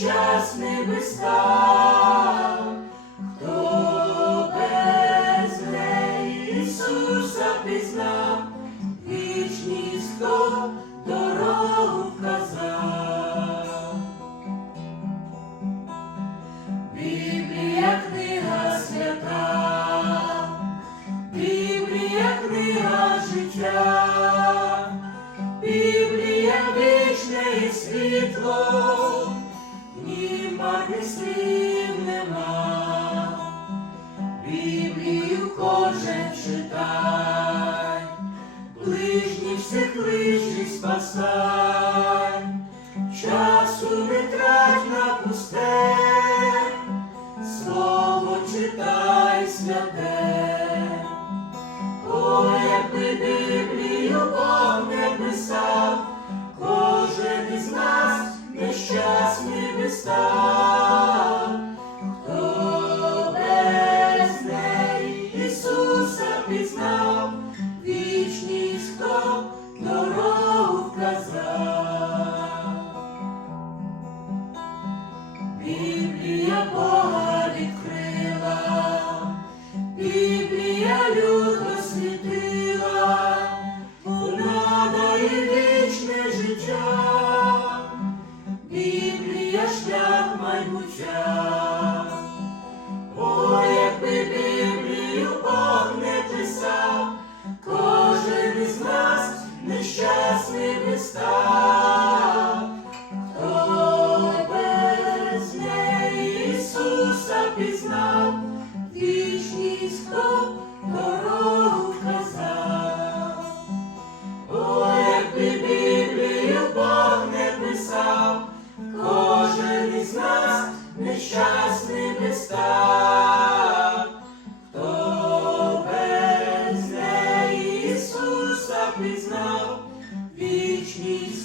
нещасний би став. Хто без неї Ісуса пізнав, вічність хто дорогу вказав. Біблія книга свята, Біблія книга життя, Біблія вічне і світло, слів нема. Біблію кожен читай, ближніх всіх лижі спасай, часу не пусте, слово читай святе. Ой, якби писав, кожен із нас нещасний би життя, біблія шлях майбуття, о, якби біблію Бог не писав, кожен із нас нещасний би став. хто без неї Ісуса пізнав. нещасним не хто без неї Ісуса пізнав вічність.